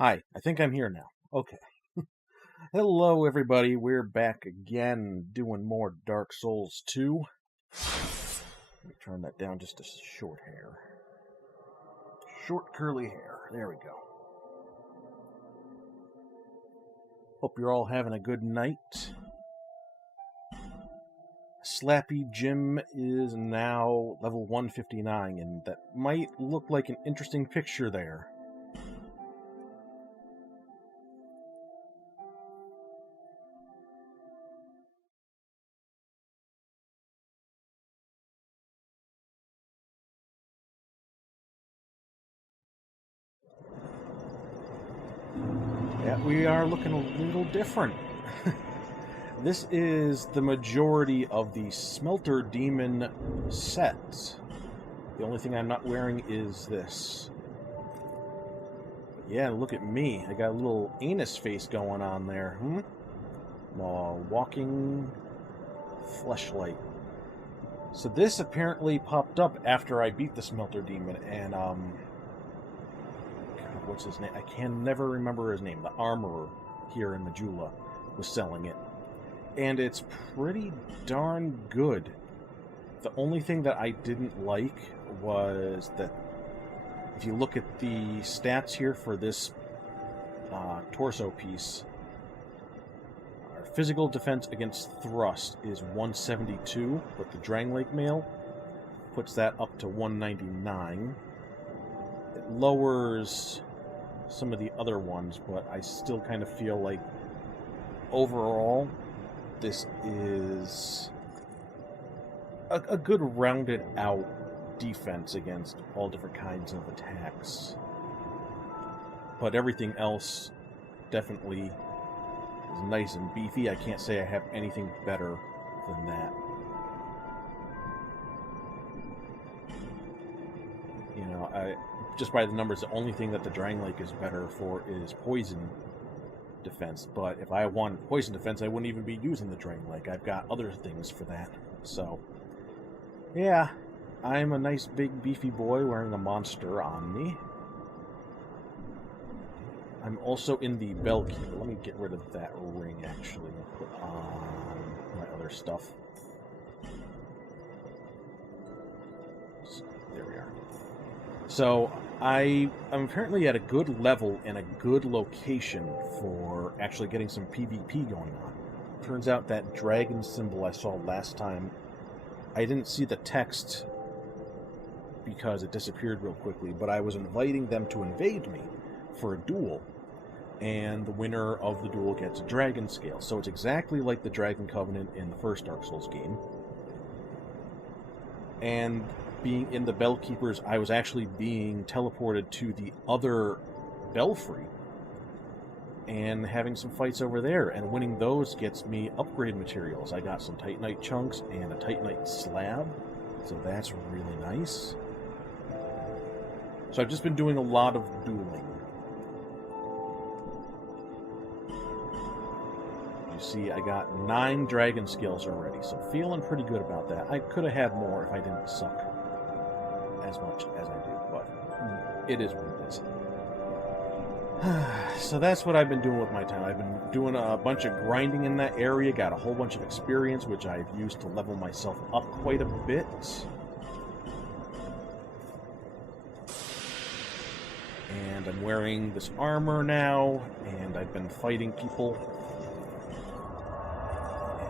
Hi, I think I'm here now. Okay. Hello, everybody. We're back again doing more Dark Souls 2. Let me turn that down just a short hair. Short curly hair. There we go. Hope you're all having a good night. Slappy Jim is now level 159, and that might look like an interesting picture there. Yeah, we are looking a little different. This is the majority of the Smelter Demon set. The only thing I'm not wearing is this. But yeah, look at me. I got a little anus face going on there. Walking fleshlight. So this apparently popped up after I beat the Smelter Demon, and God, what's his name? I can never remember his name. The armorer here in Majula was selling it. And it's pretty darn good. The only thing that I didn't like was that if you look at the stats here for this torso piece, our physical defense against thrust is 172, but the Drangleic Mail puts that up to 199. It lowers some of the other ones, but I still kind of feel like overall this is a good rounded out defense against all different kinds of attacks. But everything else definitely is nice and beefy. I can't say I have anything better than that. You know, just by the numbers, the only thing that the Drangleic is better for is poison defense, but if I wanted poison defense, I wouldn't even be using the Drangleic. I've got other things for that. So, yeah, I'm a nice big beefy boy wearing a monster on me. I'm also in the Bellkeeper. Let me get rid of that ring, actually, and put on my other stuff. So, there we are. So, I'm apparently at a good level and a good location for actually getting some PvP going on. Turns out that dragon symbol I saw last time, I didn't see the text because it disappeared real quickly, but I was inviting them to invade me for a duel, and the winner of the duel gets a dragon scale. So it's exactly like the Dragon Covenant in the first Dark Souls game. And being in the Bellkeepers, I was actually being teleported to the other Belfry and having some fights over there, and winning those gets me upgrade materials. I got some Titanite chunks and a Titanite slab, so that's really nice. So I've just been doing a lot of dueling. You see, I got 9 dragon skills already, so feeling pretty good about that. I could have had more if I didn't suck as much as I do, but it is what it is. So that's what I've been doing with my time. I've been doing a bunch of grinding in that area, got a whole bunch of experience, which I've used to level myself up quite a bit. And I'm wearing this armor now, and I've been fighting people.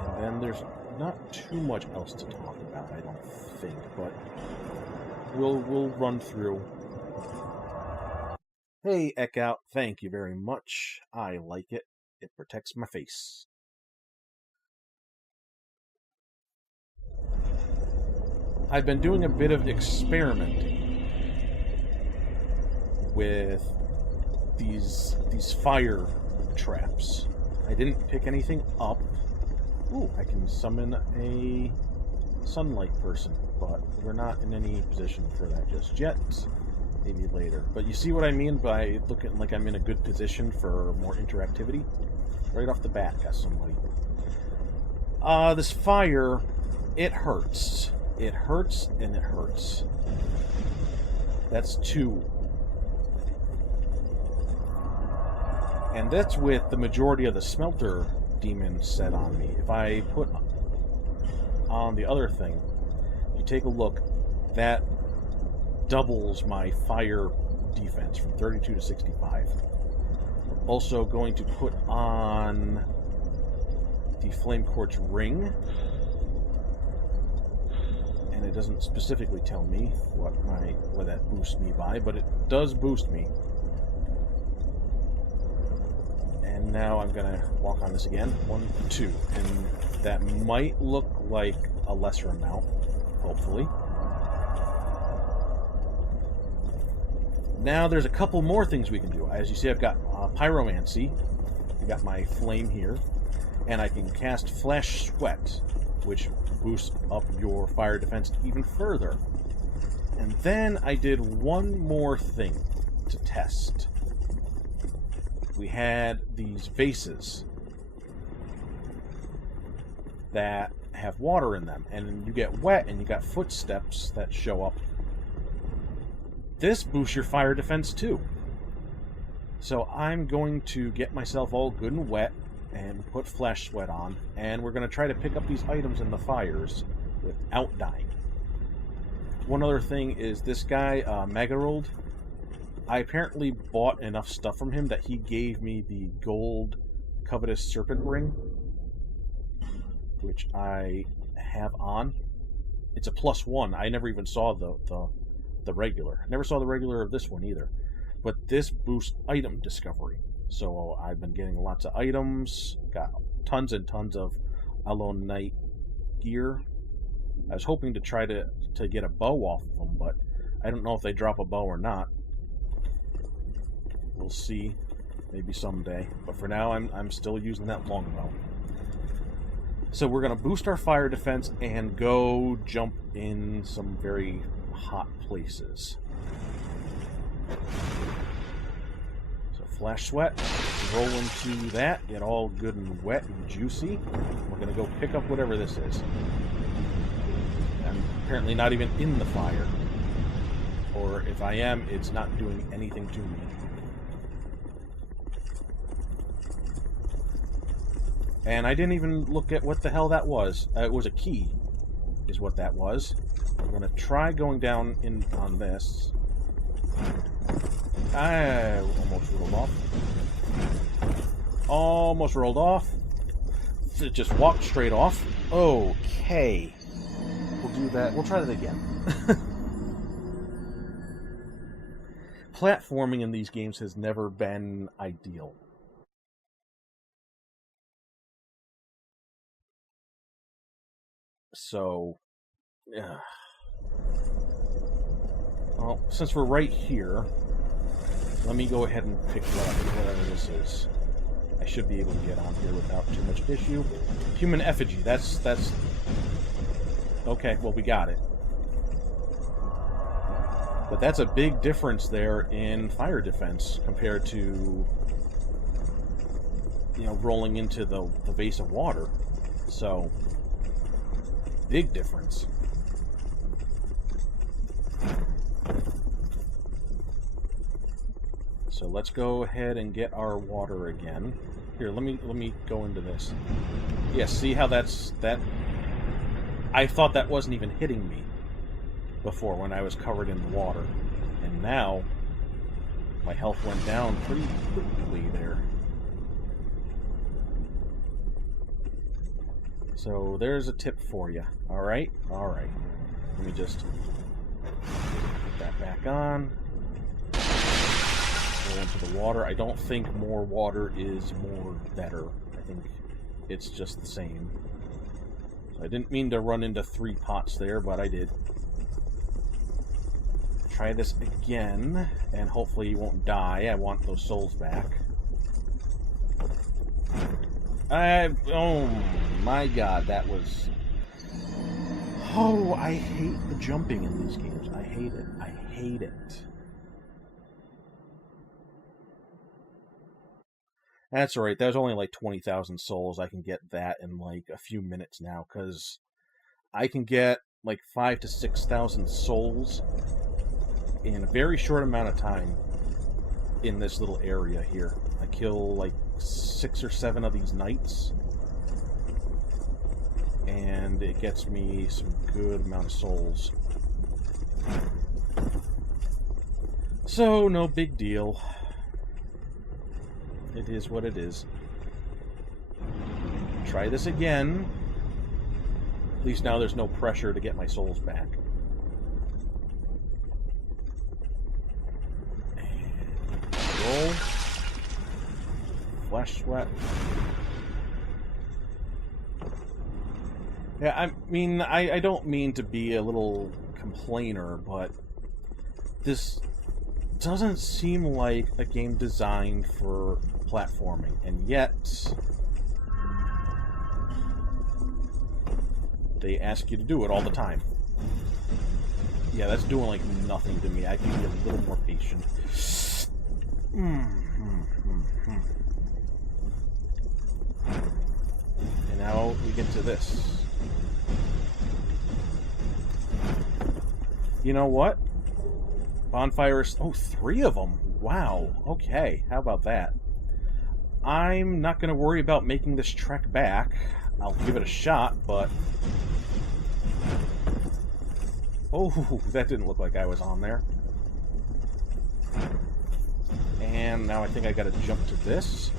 And then there's not too much else to talk about, I don't think, but we'll run through. Hey, Eckout, thank you very much. I like it. It protects my face. I've been doing a bit of experimenting with these fire traps. I didn't pick anything up. Ooh, I can summon a sunlight person, but we're not in any position for that just yet. Maybe later. But you see what I mean by looking like I'm in a good position for more interactivity? Right off the bat, got somebody. This fire, it hurts. It hurts and it hurts. That's 2. And that's with the majority of the smelter demon set on me. If I put on the other thing, you take a look, that doubles my fire defense from 32 to 65. Also going to put on the Flame Quartz ring, and it doesn't specifically tell me what that boosts me by, but it does boost me. And now I'm gonna walk on this again. 1, 2, and that might look like a lesser amount, hopefully. Now there's a couple more things we can do. As you see, I've got Pyromancy. I got my flame here, and I can cast Flash Sweat, which boosts up your fire defense even further. And then I did one more thing to test. We had these vases that have water in them, and you get wet and you got footsteps that show up. This boosts your fire defense too. So I'm going to get myself all good and wet and put Flash Sweat on, and we're going to try to pick up these items in the fires without dying. One other thing is this guy, Magarold. I apparently bought enough stuff from him that he gave me the gold Covetous Serpent Ring, which I have on. It's a +1. I never even saw the regular. Never saw the regular of this one either. But this boosts item discovery. So I've been getting lots of items. Got tons and tons of Alone Knight gear. I was hoping to try to get a bow off of them, but I don't know if they drop a bow or not. We'll see. Maybe someday. But for now, I'm still using that longbow. So we're going to boost our fire defense and go jump in some very hot places. So Flash Sweat, roll into that, get all good and wet and juicy. We're going to go pick up whatever this is. I'm apparently not even in the fire. Or if I am, it's not doing anything to me. And I didn't even look at what the hell that was. It was a key, is what that was. I'm going to try going down in on this. I almost rolled off. Almost rolled off. It just walked straight off. Okay. We'll do that. We'll try that again. Platforming in these games has never been ideal. So, well, since we're right here, let me go ahead and pick whatever this is. I should be able to get on here without too much issue. Human effigy. That's okay. Well, we got it. But that's a big difference there in fire defense compared to, rolling into the vase of water. So, big difference. So let's go ahead and get our water again. Here, let me go into this. Yeah, see how that? I thought that wasn't even hitting me before when I was covered in water, and now my health went down pretty quickly there. So there's a tip for you. All right. Let me just put that back on. Go into the water. I don't think more water is more better. I think it's just the same. So I didn't mean to run into 3 pots there, but I did. Try this again, and hopefully you won't die. I want those souls back. Oh my god, that was... Oh, I hate the jumping in these games. I hate it. I hate it. That's alright. That was only like 20,000 souls. I can get that in like a few minutes now, because I can get like 5,000 to 6,000 souls in a very short amount of time in this little area here. I kill like 6 or 7 of these knights, and it gets me some good amount of souls. So, no big deal. It is what it is. Try this again. At least now there's no pressure to get my souls back. And roll. Flash sweat. Yeah, I mean, I don't mean to be a little complainer, but this doesn't seem like a game designed for platforming, and yet they ask you to do it all the time. Yeah, that's doing like nothing to me. I can be a little more patient. And now we get to this. You know what? Bonfires. Oh, 3 of them. Wow. Okay. How about that? I'm not going to worry about making this trek back. I'll give it a shot, but... Oh, that didn't look like I was on there. And now I think I got to jump to this.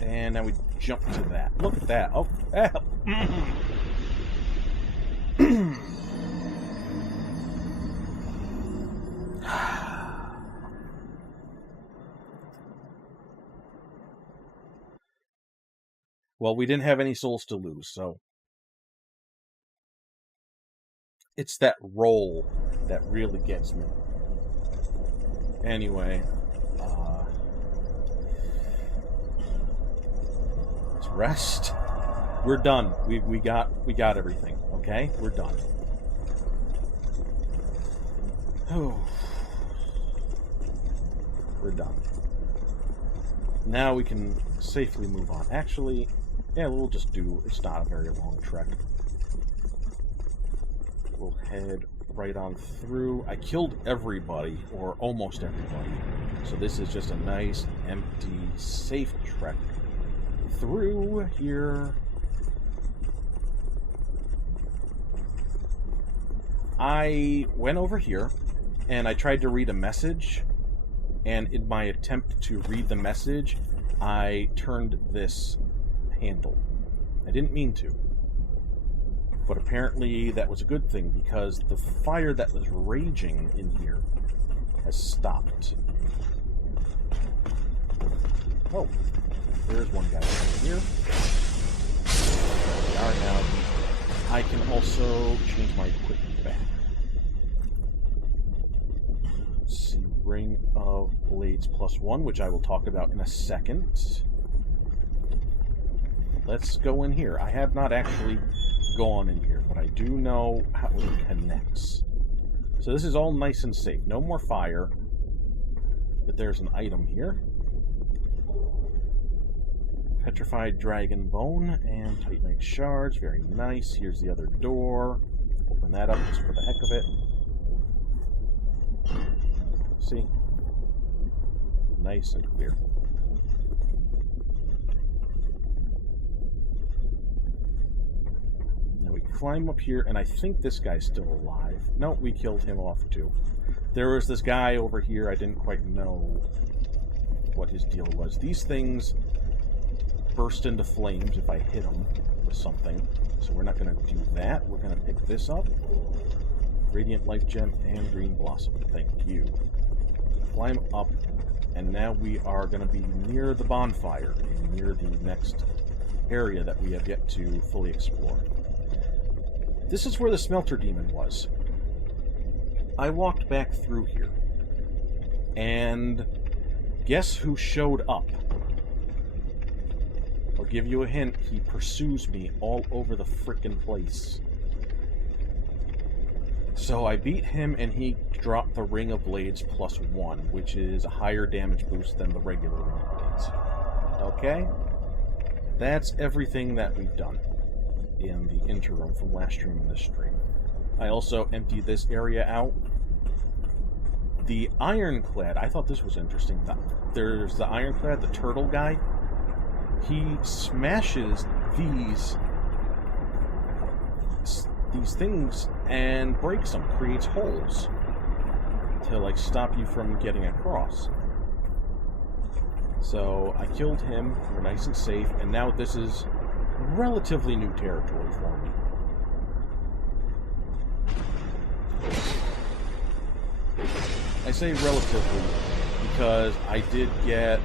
And now we jump to that. Look at that. Oh, well, we didn't have any souls to lose, so... It's that roll that really gets me. Anyway, let's rest. We're done. We got everything. Okay, we're done. Oh, we're done. Now we can safely move on. Actually, yeah, we'll just do. It's not a very long trek. We'll head right on through. I killed everybody, or almost everybody. So this is just a nice, empty, safe trek through here. I went over here, and I tried to read a message, and in my attempt to read the message, I turned this handle. I didn't mean to. But apparently that was a good thing, because the fire that was raging in here has stopped. Oh, there's one guy over here. There we are now. I can also change my equipment back. Let's see, Ring of Blades +1, which I will talk about in a second. Let's go in here. I have not actually gone in here, but I do know how it connects. So this is all nice and safe. No more fire. But there's an item here. Petrified Dragon Bone and Titanite Shards. Very nice. Here's the other door. Open that up just for the heck of it. See? Nice and clear. Now we climb up here, and I think this guy's still alive. No, we killed him off too. There was this guy over here. I didn't quite know what his deal was. These things burst into flames if I hit them with something. So we're not going to do that. We're going to pick this up. Radiant Life Gem and Green Blossom. Thank you. Climb up, and now we are going to be near the bonfire and near the next area that we have yet to fully explore. This is where the Smelter Demon was. I walked back through here, and guess who showed up? I'll give you a hint. He pursues me all over the frickin' place. So I beat him, and he dropped the Ring of Blades +1, which is a higher damage boost than the regular Ring of Blades. Okay? That's everything that we've done in the interim from last stream and this stream. I also emptied this area out. The Ironclad, I thought this was interesting. There's the Ironclad, the turtle guy. He smashes these things and breaks them, creates holes to like stop you from getting across. So I killed him, we're nice and safe, and now this is relatively new territory for me. I say relatively because I did get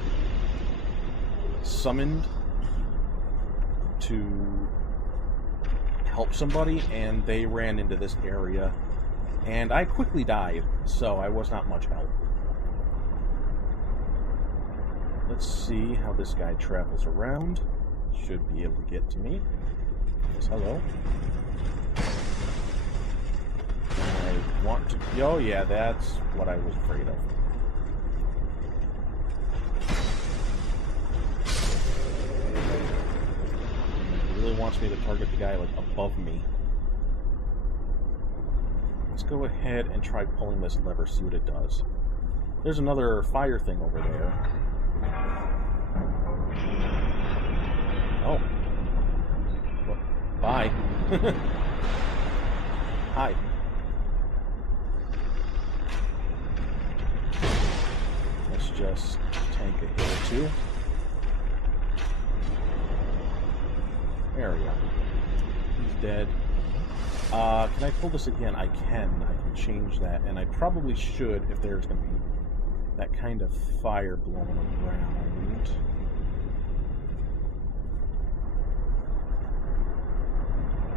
summoned to help somebody, and they ran into this area, and I quickly died, so I was not much help. Let's see how this guy travels around. Should be able to get to me. Yes, hello. I want to... Oh, yeah, that's what I was afraid of. He really wants me to target the guy, like, above me. Let's go ahead and try pulling this lever, see what it does. There's another fire thing over there. Oh. Well, bye. Hi. Let's just tank a hit or two. There we go. He's dead. Can I pull this again? I can. I can change that, and I probably should if there's going to be that kind of fire blowing around.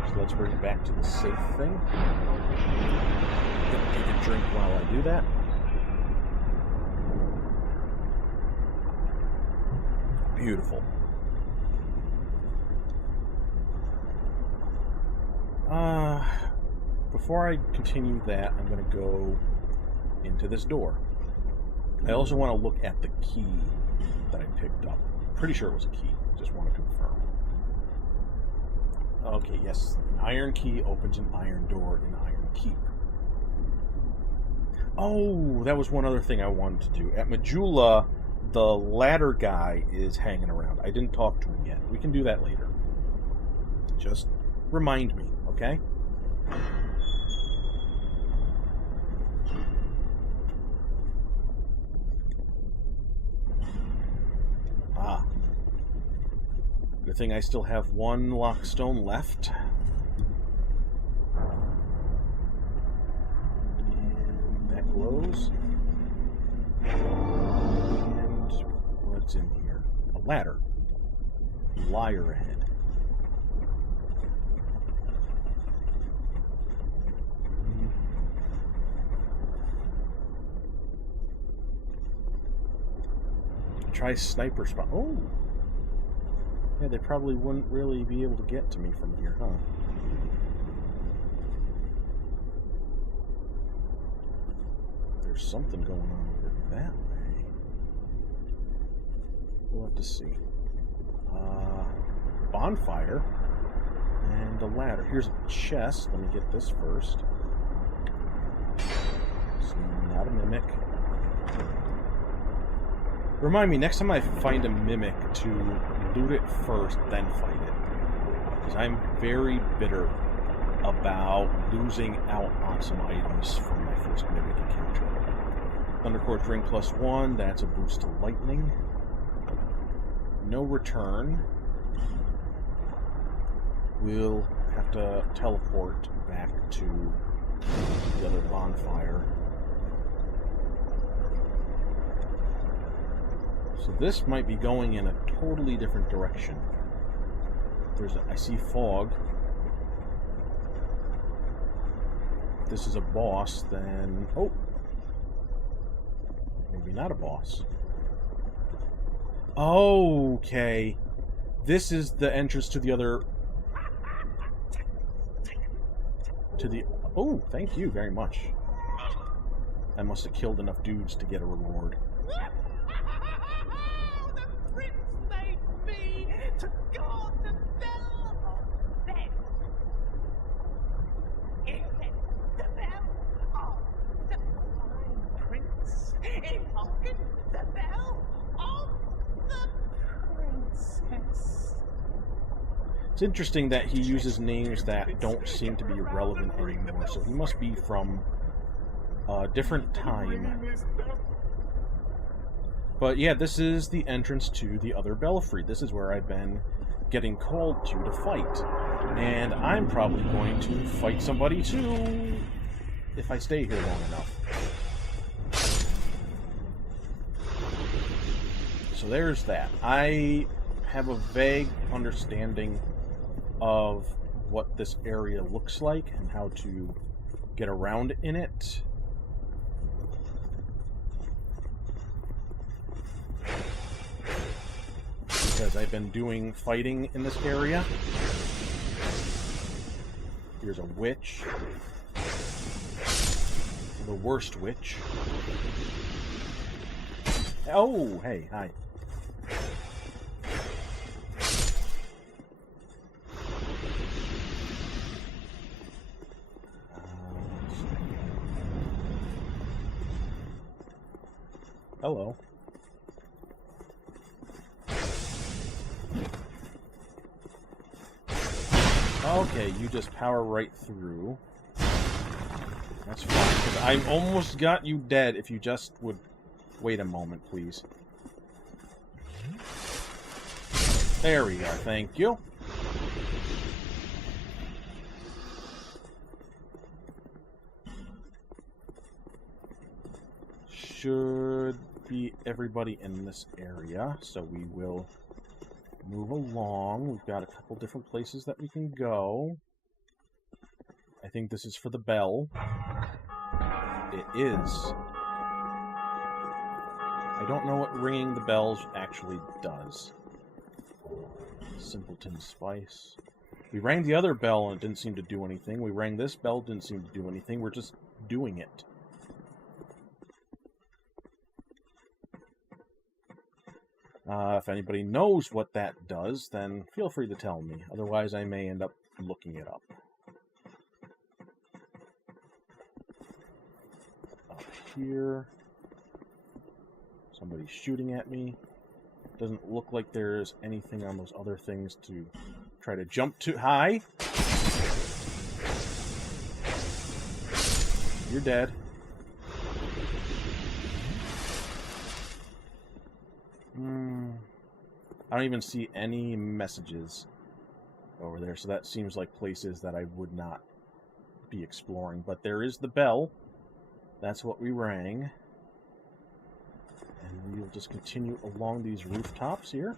So let's bring it back to the safe thing. Take a drink while I do that. Beautiful. Before I continue that, I'm going to go into this door. I also want to look at the key that I picked up. Pretty sure it was a key. Just want to confirm. Okay, yes. An iron key opens an iron door in Iron Keep. Oh, that was one other thing I wanted to do. At Majula, the ladder guy is hanging around. I didn't talk to him yet. We can do that later. Just remind me, okay? Ah. Good thing I still have one lockstone left. And that glows. And what's in here? A ladder. Liar ahead. Try sniper spot. Oh! Yeah, they probably wouldn't really be able to get to me from here, huh? There's something going on over that way. We'll have to see. Bonfire. And a ladder. Here's a chest. Let me get this first. It's not a mimic. Remind me, next time I find a mimic, to loot it first, then fight it. Because I'm very bitter about losing out on some items from my first mimic encounter. Thundercore Ring +1, that's a boost to lightning. No return. We'll have to teleport back to the other bonfire. So this might be going in a totally different direction. I see fog. If this is a boss, then... Oh! Maybe not a boss. Okay. This is the entrance to the other... Oh, thank you very much. I must have killed enough dudes to get a reward. It's interesting that he uses names that don't seem to be relevant anymore, so he must be from a different time. But yeah, this is the entrance to the other belfry. This is where I've been getting called to fight. And I'm probably going to fight somebody too, if I stay here long enough. So there's that. I have a vague understanding of what this area looks like and how to get around in it. Because I've been doing fighting in this area. Here's a witch. The worst witch. Oh, hey, hi. Hello. Okay, you just power right through. That's fine, because I almost got you dead if you just would wait a moment, please. There we are, thank you. Should be everybody in this area, so we will move along. We've got a couple different places that we can go. I think this is for the bell. It is. I don't know what ringing the bells actually does. Simpleton Spice. We rang the other bell and it didn't seem to do anything. We rang this bell, didn't seem to do anything. We're just doing it. If anybody knows what that does, then feel free to tell me. Otherwise, I may end up looking it up. Up here. Somebody's shooting at me. Doesn't look like there's anything on those other things to try to jump to. Hi! You're dead. I don't even see any messages over there, so that seems like places that I would not be exploring. But there is the bell. That's what we rang. And we'll just continue along these rooftops here.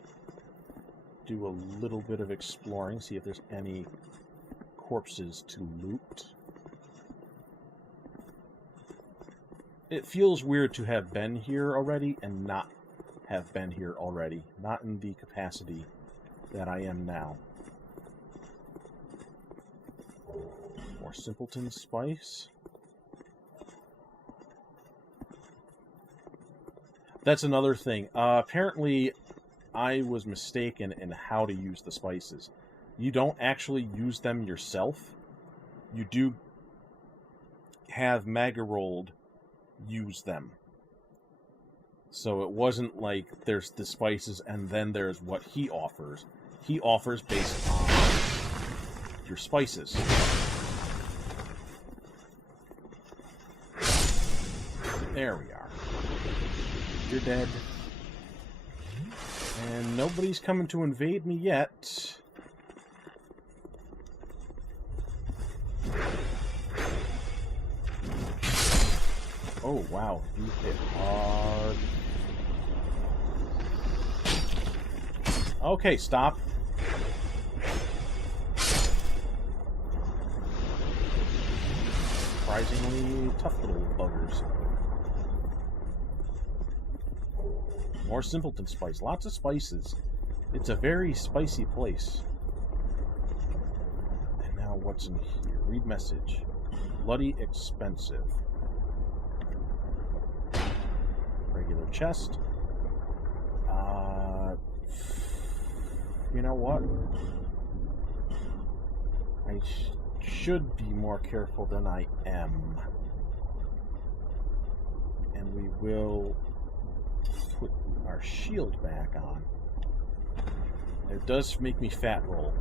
Do a little bit of exploring, see if there's any corpses to loot. It feels weird to have been here already and not have been here already. Not in the capacity that I am now. More Simpleton Spice. That's another thing. Apparently, I was mistaken in how to use the spices. You don't actually use them yourself. You do have Magarold use them. So it wasn't like there's the spices and then there's what he offers. He offers based on your spices. There we are. You're dead. And nobody's coming to invade me yet. Oh, wow. You hit hard. Okay, stop. Surprisingly tough little buggers. More Simpleton Spice. Lots of spices. It's a very spicy place. And now what's in here? Read message. Bloody expensive. Regular chest. You know what? I should be more careful than I am. And we will put our shield back on. It does make me fat roll.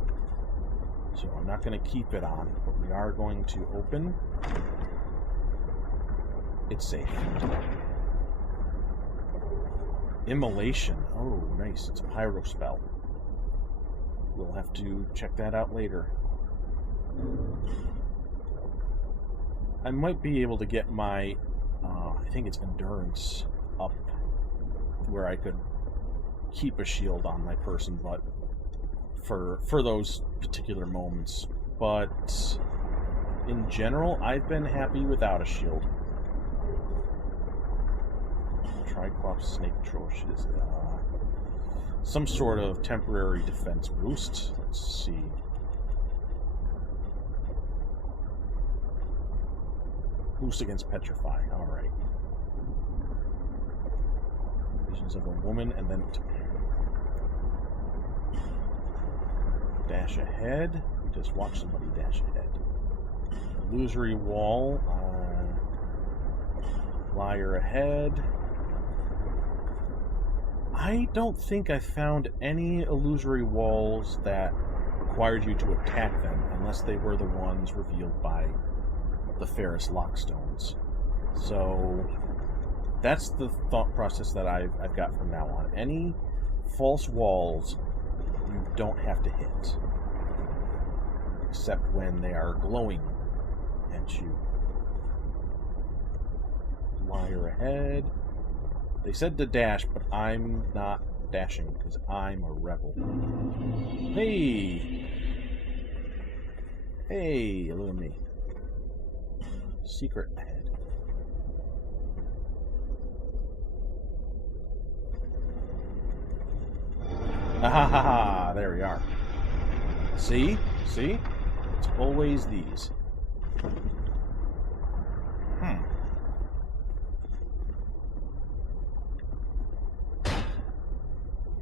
So I'm not going to keep it on, but we are going to open. It's safe. Immolation. Oh, nice. It's a pyro spell. We'll have to check that out later. I might be able to get my, I think it's endurance up where I could keep a shield on my person, but for those particular moments. But in general, I've been happy without a shield. Triclops Snake Troshes. Some sort of temporary defense boost. Let's see. Boost against Petrify. Alright. Visions of a woman, and then dash ahead. Just watch somebody dash ahead. Illusory Wall. Liar ahead. I don't think I found any illusory walls that required you to attack them, unless they were the ones revealed by the Ferrous Lockstones. So that's the thought process that I've got from now on. Any false walls you don't have to hit, except when they are glowing at you. Liar ahead. They said to dash, but I'm not dashing because I'm a rebel. Hey! Hey, look at me. Secret ahead. Ah ha ha ha! There we are. See? See? It's always these.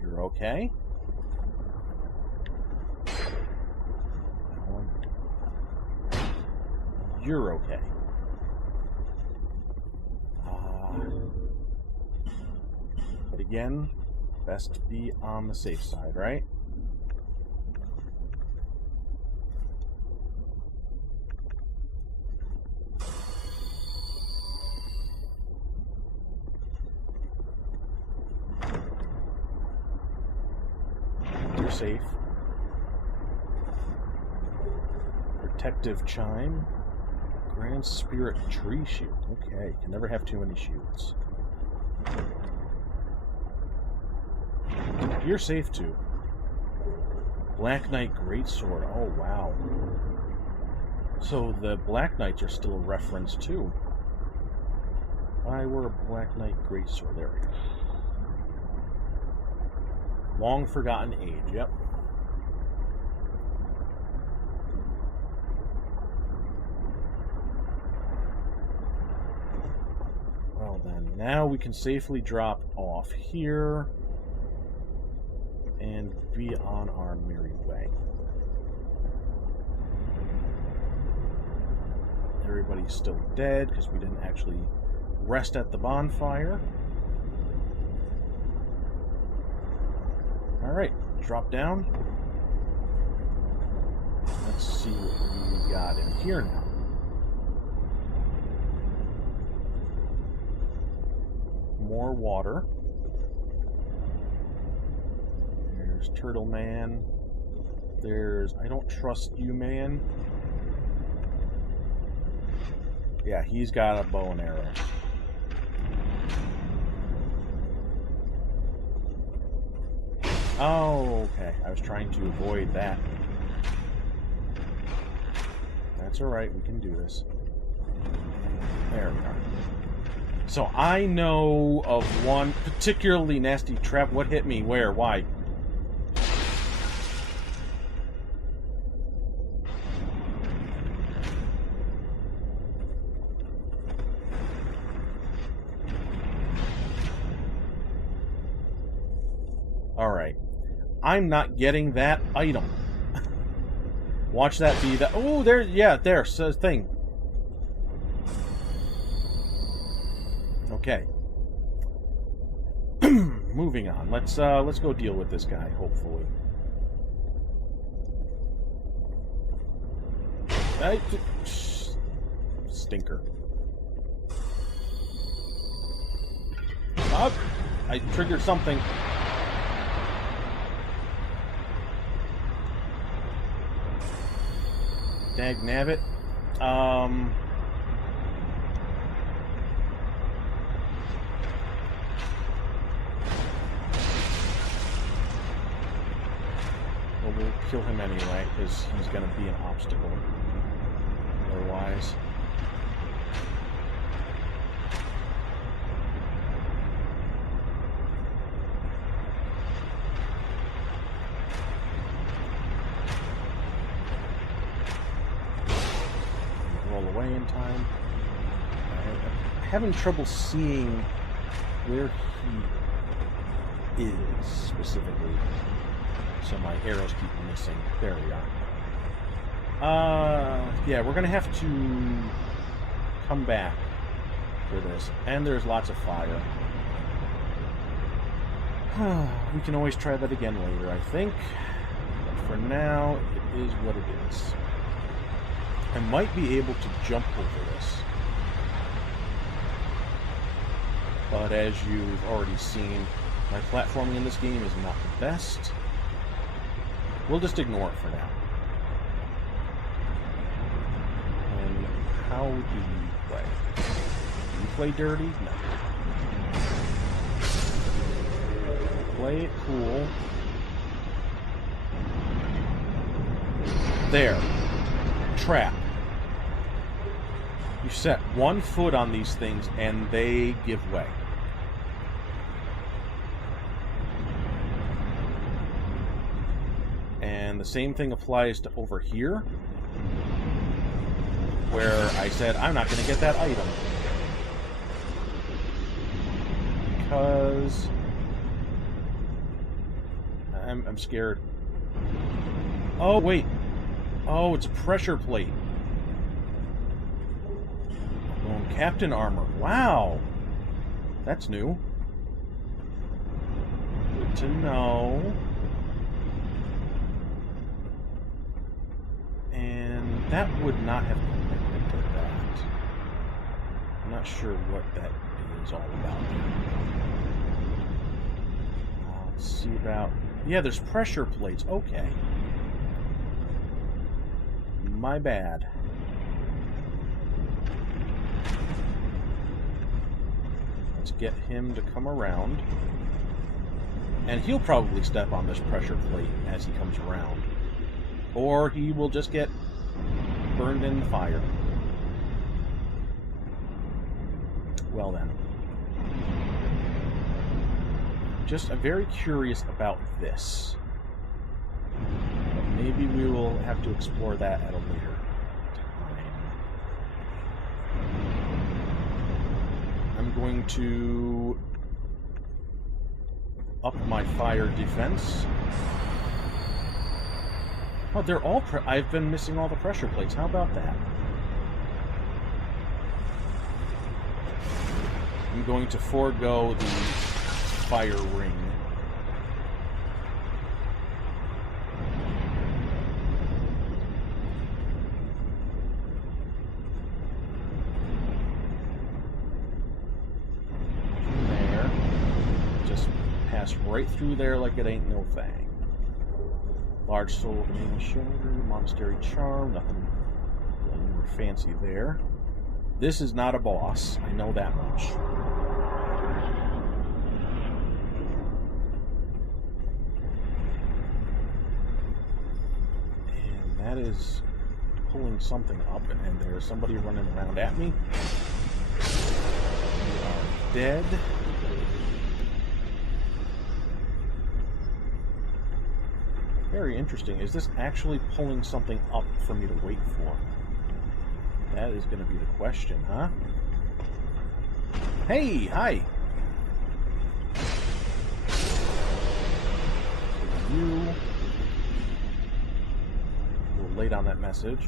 You're okay? You're okay. But again, best to be on the safe side, right? You're safe. Protective Chime. Grand Spirit Tree Shield. Okay, can never have too many shields. You're safe too. Black Knight Greatsword. Oh wow. So the Black Knights are still a reference too. I were a Black Knight Greatsword. There we go. Long Forgotten Age. Yep. Well then, now we can safely drop off here and be on our merry way. Everybody's still dead because we didn't actually rest at the bonfire. Alright, drop down. Let's see what we got in here now. More water. There's Turtle Man. There's I Don't Trust You Man. Yeah, he's got a bow and arrow. Oh, okay. I was trying to avoid that. That's alright, we can do this. There we are. So I know of one particularly nasty trap. What hit me? Where? Why? Alright. I'm not getting that item. Watch that be the... Oh, there... Yeah, there. Says thing. Okay. Moving on. Let's go deal with this guy, hopefully. Stinker. Up! I triggered something. Dag nabbit. Well, we'll kill him anyway, because he's going to be an obstacle. Otherwise. Roll away in time. I'm having trouble seeing where he is specifically. So my arrows keep missing. There we are. Yeah, we're going to have to come back for this. And there's lots of fire. We can always try that again later, I think. But for now, it is what it is. I might be able to jump over this. But as you've already seen, my platforming in this game is not the best. We'll just ignore it for now. And how do you play? Do you play dirty? No. Play it cool. There. Trap. You set one foot on these things and they give way. And the same thing applies to over here, where I said I'm not going to get that item. Because I'm scared. Oh, wait. Oh, it's a pressure plate. Oh, Captain armor. Wow. That's new. Good to know. And that would not have connected to that. I'm not sure what that is all about. Let's see about... Yeah, there's pressure plates. Okay. My bad. Let's get him to come around. And he'll probably step on this pressure plate as he comes around. Or he will just get burned in the fire. Well then. I'm very curious about this. But maybe we will have to explore that at a later time. I'm going to up my fire defense. Oh, they're all... I've been missing all the pressure plates. How about that? I'm going to forego the fire ring. There. Just pass right through there like it ain't no thing. Large soul of an shoulder, monastery charm, nothing really new or fancy there. This is not a boss, I know that much. And that is pulling something up, and there's somebody running around at me. You are dead. Very interesting. Is this actually pulling something up for me to wait for? That is going to be the question, huh? Hey! Hi! You... We'll lay down that message.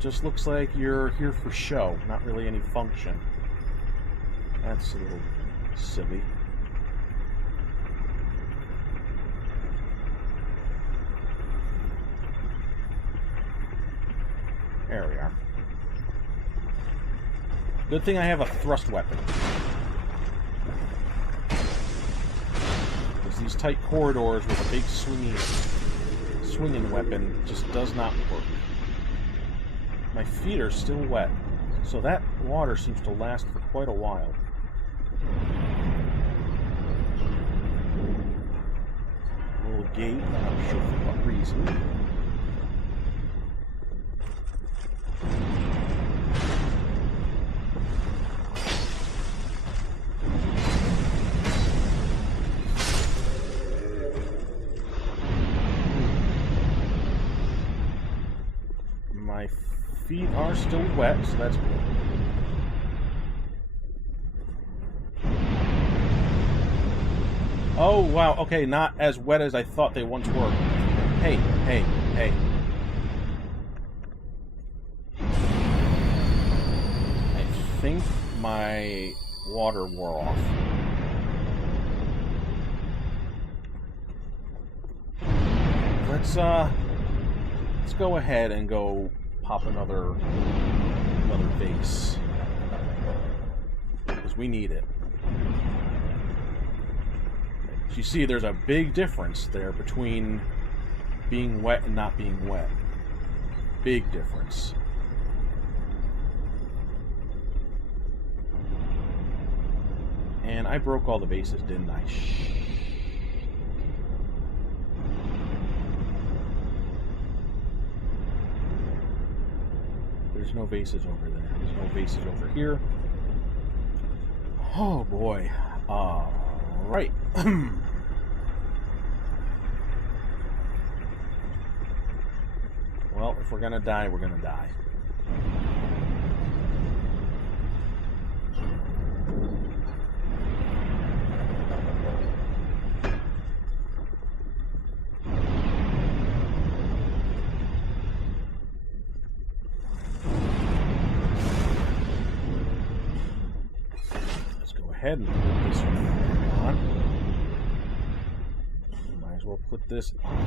Just looks like you're here for show, not really any function. That's a little silly. There we are. Good thing I have a thrust weapon. Because these tight corridors with a big swinging weapon just does not work. My feet are still wet, so that water seems to last for quite a while. A little gate, I'm not sure for what reason. My feet are still wet, so that's good. Oh, wow, okay, not as wet as I thought they once were. Hey, hey, hey. I think my water wore off. Let's go ahead and go pop another vase. Because we need it. As you see, there's a big difference there between being wet and not being wet. Big difference. And I broke all the vases, didn't I? There's no vases over there. There's no vases over here. Oh boy. Right. Well, if we're gonna die, we're gonna die. Ahead and put this one on. Might as well put this on.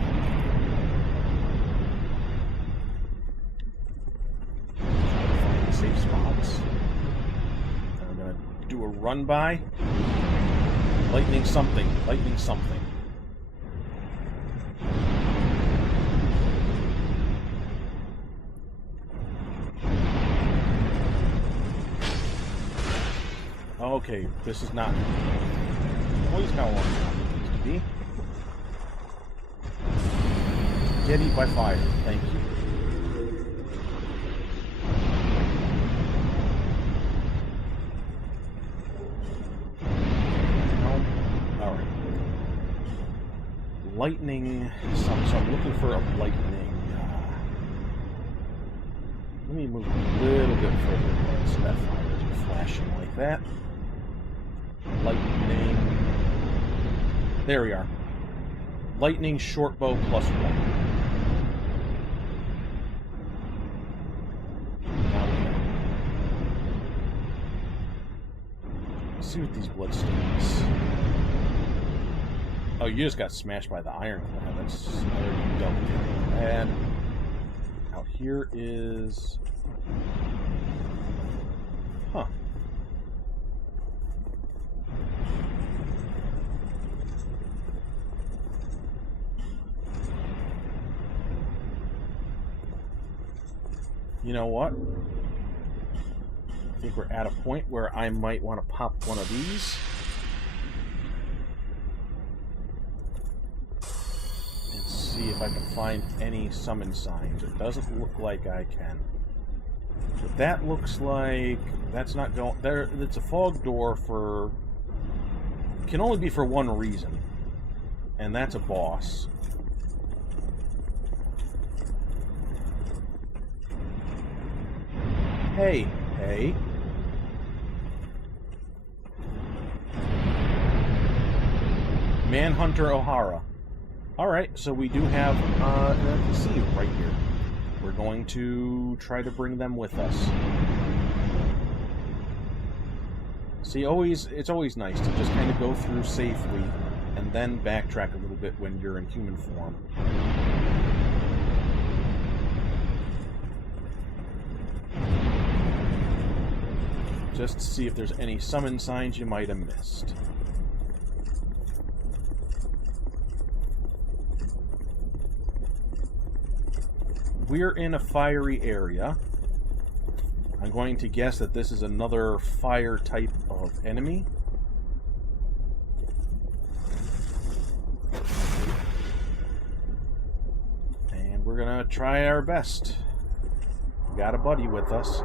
Find safe spots. I'm gonna do a run by. Lightning something. Lightning something. Okay, this is not always how long it needs to be. Get eat by fire, thank you. No? Alright. Lightning, so I'm looking for a lightning. Let me move a little bit further so that fire isn't flashing like that. Lightning. There we are. Lightning short bow +1. Now we know. Let's see what these bloodstones. Oh, you just got smashed by the ironclad. That's delicate. And out here is. Huh. You know what? I think we're at a point where I might want to pop one of these. And see if I can find any summon signs. It doesn't look like I can. But that looks like that's not going there. It's a fog door for can only be for one reason, and that's a boss. Hey, hey. Manhunter O'Hara. Alright, so we do have an NPC right here. We're going to try to bring them with us. See, it's always nice to just kind of go through safely and then backtrack a little bit when you're in human form. Just to see if there's any summon signs you might have missed. We're in a fiery area. I'm going to guess that this is another fire type of enemy. And we're gonna try our best. We got a buddy with us.